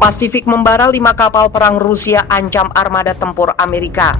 Pasifik membara 5 kapal perang Rusia ancam armada tempur Amerika.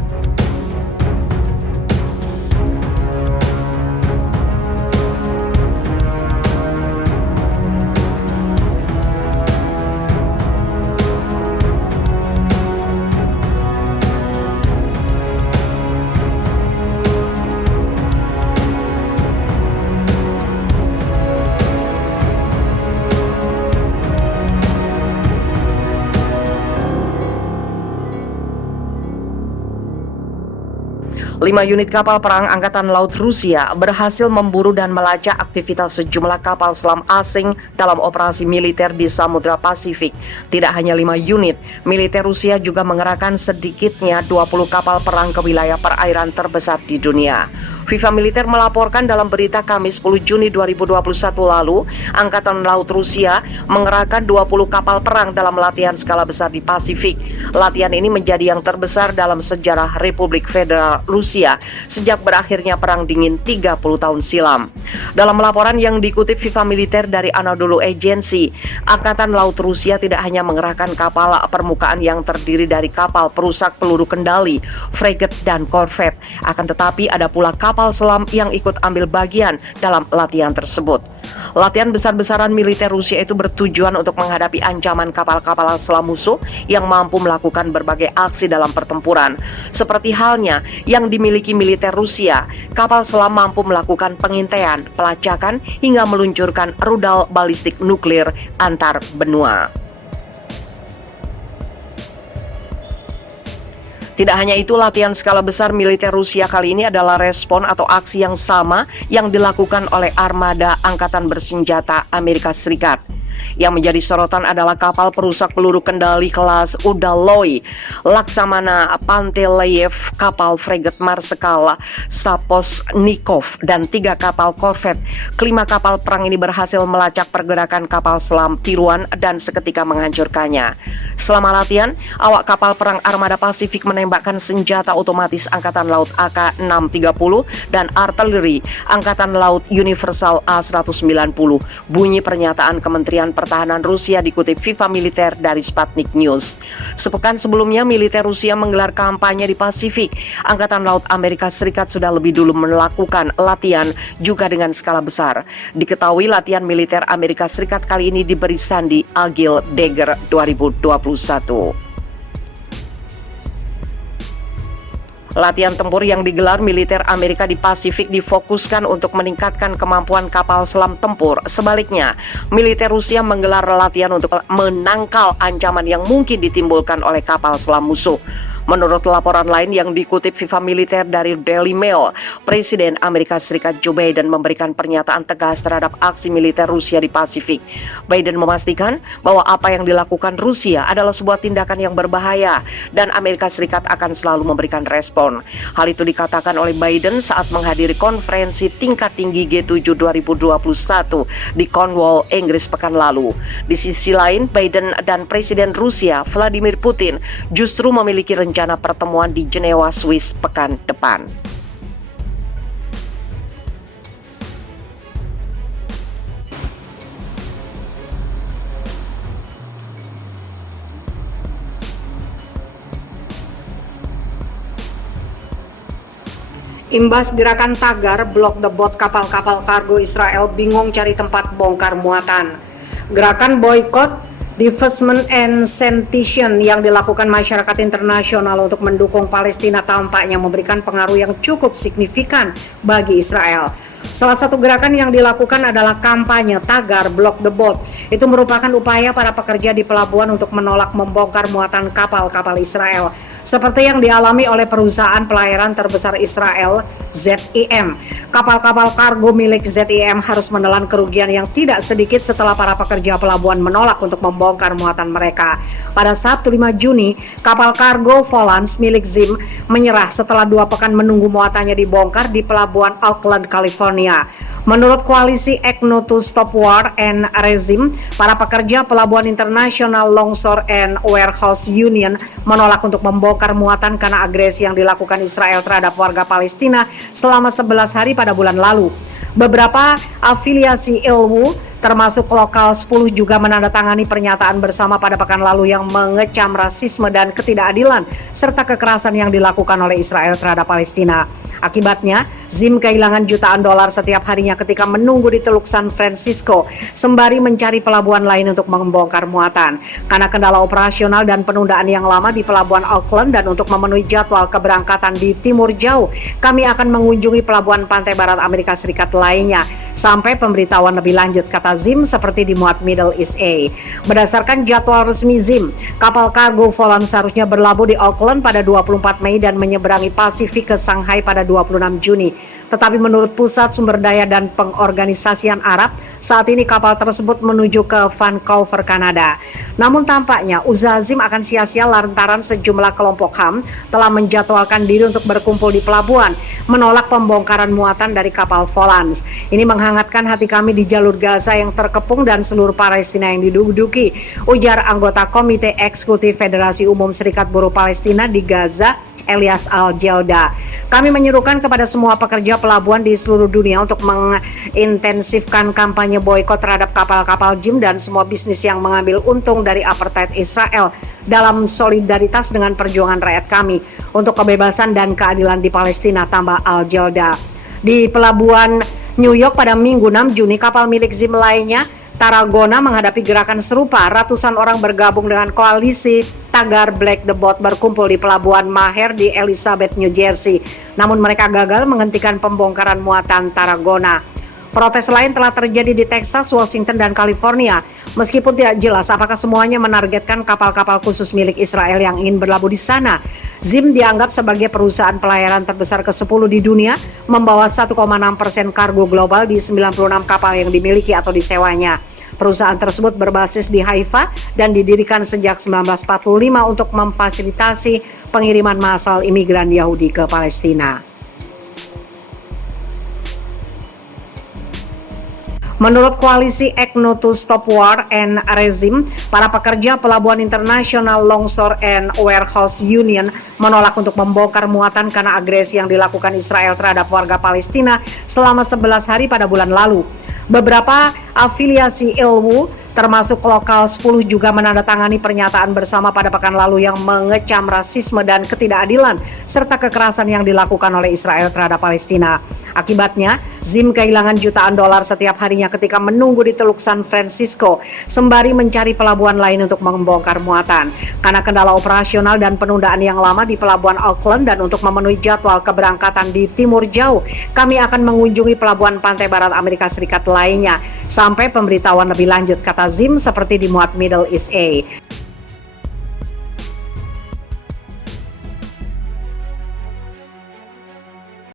Lima unit kapal perang Angkatan Laut Rusia berhasil memburu dan melacak aktivitas sejumlah kapal selam asing dalam operasi militer di Samudra Pasifik. Tidak hanya 5 unit, militer Rusia juga mengerahkan sedikitnya 20 kapal perang ke wilayah perairan terbesar di dunia. FIFA Militer melaporkan dalam berita Kamis 10 Juni 2021 lalu, Angkatan Laut Rusia mengerahkan 20 kapal perang dalam latihan skala besar di Pasifik. Latihan ini menjadi yang terbesar dalam sejarah Republik Federal Rusia sejak berakhirnya Perang Dingin 30 tahun silam. Dalam laporan yang dikutip FIFA Militer dari Anadolu Agency, Angkatan Laut Rusia tidak hanya mengerahkan kapal permukaan yang terdiri dari kapal perusak peluru kendali, fregat dan korvet, akan tetapi ada pula kapal selam yang ikut ambil bagian dalam latihan tersebut. Latihan besar-besaran militer Rusia itu bertujuan untuk menghadapi ancaman kapal-kapal selam musuh yang mampu melakukan berbagai aksi dalam pertempuran. Seperti halnya yang dimiliki militer Rusia, kapal selam mampu melakukan pengintaian, pelacakan, hingga meluncurkan rudal balistik nuklir antar benua. Tidak hanya itu, latihan skala besar militer Rusia kali ini adalah respon atau aksi yang sama yang dilakukan oleh armada angkatan bersenjata Amerika Serikat. Yang menjadi sorotan adalah kapal perusak peluru kendali kelas Udaloy, Laksamana Panteleyev, kapal fregat Marsekal Saposnikov, dan 3 kapal korvet. Kelima kapal perang ini berhasil melacak pergerakan kapal selam tiruan dan seketika menghancurkannya. Selama latihan, awak kapal perang Armada Pasifik menembakkan senjata otomatis Angkatan Laut AK-630 dan artileri Angkatan Laut Universal A-190. Bunyi pernyataan Kementerian Pertahanan Rusia dikutip FIFA Militer dari Sputnik News. Sepekan sebelumnya, militer Rusia menggelar kampanye di Pasifik. Angkatan Laut Amerika Serikat sudah lebih dulu melakukan latihan juga dengan skala besar. Diketahui latihan militer Amerika Serikat kali ini diberi sandi Agile Dagger 2021. Latihan tempur yang digelar militer Amerika di Pasifik difokuskan untuk meningkatkan kemampuan kapal selam tempur. Sebaliknya, militer Rusia menggelar latihan untuk menangkal ancaman yang mungkin ditimbulkan oleh kapal selam musuh. Menurut laporan lain yang dikutip FIFA Militer dari Daily Mail, Presiden Amerika Serikat Joe Biden memberikan pernyataan tegas terhadap aksi militer Rusia di Pasifik. Biden memastikan bahwa apa yang dilakukan Rusia adalah sebuah tindakan yang berbahaya dan Amerika Serikat akan selalu memberikan respon. Hal itu dikatakan oleh Biden saat menghadiri konferensi tingkat tinggi G7 2021 di Cornwall, Inggris pekan lalu. Di sisi lain, Biden dan Presiden Rusia Vladimir Putin justru memiliki rencana pertemuan di Jenewa, Swiss pekan depan. Imbas gerakan tagar Block the Boat, kapal-kapal kargo Israel bingung cari tempat bongkar muatan. Gerakan boykot divestment and sanction yang dilakukan masyarakat internasional untuk mendukung Palestina tampaknya memberikan pengaruh yang cukup signifikan bagi Israel. Salah satu gerakan yang dilakukan adalah kampanye tagar Block the Boat. Itu merupakan upaya para pekerja di pelabuhan untuk menolak membongkar muatan kapal-kapal Israel, seperti yang dialami oleh perusahaan pelayaran terbesar Israel, ZIM. Kapal-kapal kargo milik ZIM harus menelan kerugian yang tidak sedikit setelah para pekerja pelabuhan menolak untuk membongkar muatan mereka. Pada Sabtu 5 Juni, kapal kargo Volans milik ZIM menyerah setelah 2 pekan menunggu muatannya dibongkar di pelabuhan Oakland, California. Menurut koalisi ECNO to Stop War and Regime, para pekerja pelabuhan internasional Longshore and Warehouse Union menolak untuk membongkar muatan karena agresi yang dilakukan Israel terhadap warga Palestina selama 11 hari pada bulan lalu. Beberapa afiliasi ilmu termasuk lokal 10 juga menandatangani pernyataan bersama pada pekan lalu yang mengecam rasisme dan ketidakadilan serta kekerasan yang dilakukan oleh Israel terhadap Palestina. Akibatnya, Zim kehilangan jutaan dolar setiap harinya ketika menunggu di Teluk San Francisco sembari mencari pelabuhan lain untuk membongkar muatan. Karena kendala operasional dan penundaan yang lama di pelabuhan Auckland dan untuk memenuhi jadwal keberangkatan di timur jauh, kami akan mengunjungi pelabuhan pantai barat Amerika Serikat lainnya sampai pemberitahuan lebih lanjut, kata Zim seperti dimuat Middle East A. Berdasarkan jadwal resmi Zim, kapal kargo Volans seharusnya berlabuh di Auckland pada 24 Mei dan menyeberangi Pasifik ke Shanghai pada 26 Juni. Tetapi menurut Pusat Sumber Daya dan Pengorganisasian Arab, saat ini kapal tersebut menuju ke Vancouver, Kanada. Namun tampaknya usaha Zim akan sia-sia lantaran sejumlah kelompok HAM telah menjadwalkan diri untuk berkumpul di pelabuhan, menolak pembongkaran muatan dari kapal Volans. Ini menghangatkan hati kami di jalur Gaza yang terkepung dan seluruh Palestina yang diduduki, ujar anggota Komite Eksekutif Federasi Umum Serikat Buruh Palestina di Gaza, Elias Al-Jelda. Kami menyerukan kepada semua pekerja pelabuhan di seluruh dunia untuk mengintensifkan kampanye boikot terhadap kapal-kapal Zim dan semua bisnis yang mengambil untung dari apartheid Israel dalam solidaritas dengan perjuangan rakyat kami untuk kebebasan dan keadilan di Palestina, tambah Al-Jelda. Di pelabuhan New York pada Minggu 6 Juni, kapal milik Zim lainnya, Tarragona, menghadapi gerakan serupa. Ratusan orang bergabung dengan koalisi tagar Black the Boat berkumpul di pelabuhan Maher di Elizabeth, New Jersey. Namun mereka gagal menghentikan pembongkaran muatan Tarragona. Protes lain telah terjadi di Texas, Washington, dan California. Meskipun tidak jelas apakah semuanya menargetkan kapal-kapal khusus milik Israel yang ingin berlabuh di sana. Zim dianggap sebagai perusahaan pelayaran terbesar ke-10 di dunia, membawa 1,6% kargo global di 96 kapal yang dimiliki atau disewanya. Perusahaan tersebut berbasis di Haifa dan didirikan sejak 1945 untuk memfasilitasi pengiriman massal imigran Yahudi ke Palestina. Menurut koalisi ECNO to Stop War and Regime, para pekerja pelabuhan internasional Longshore and Warehouse Union menolak untuk membongkar muatan karena agresi yang dilakukan Israel terhadap warga Palestina selama 11 hari pada bulan lalu. Beberapa afiliasi ILWU termasuk lokal 10 juga menandatangani pernyataan bersama pada pekan lalu yang mengecam rasisme dan ketidakadilan serta kekerasan yang dilakukan oleh Israel terhadap Palestina. Akibatnya, Zim kehilangan jutaan dolar setiap harinya ketika menunggu di Teluk San Francisco sembari mencari pelabuhan lain untuk membongkar muatan. Karena kendala operasional dan penundaan yang lama di pelabuhan Auckland dan untuk memenuhi jadwal keberangkatan di timur jauh, kami akan mengunjungi pelabuhan pantai barat Amerika Serikat lainnya sampai pemberitahuan lebih lanjut, kata Zim seperti dimuat Middle East A.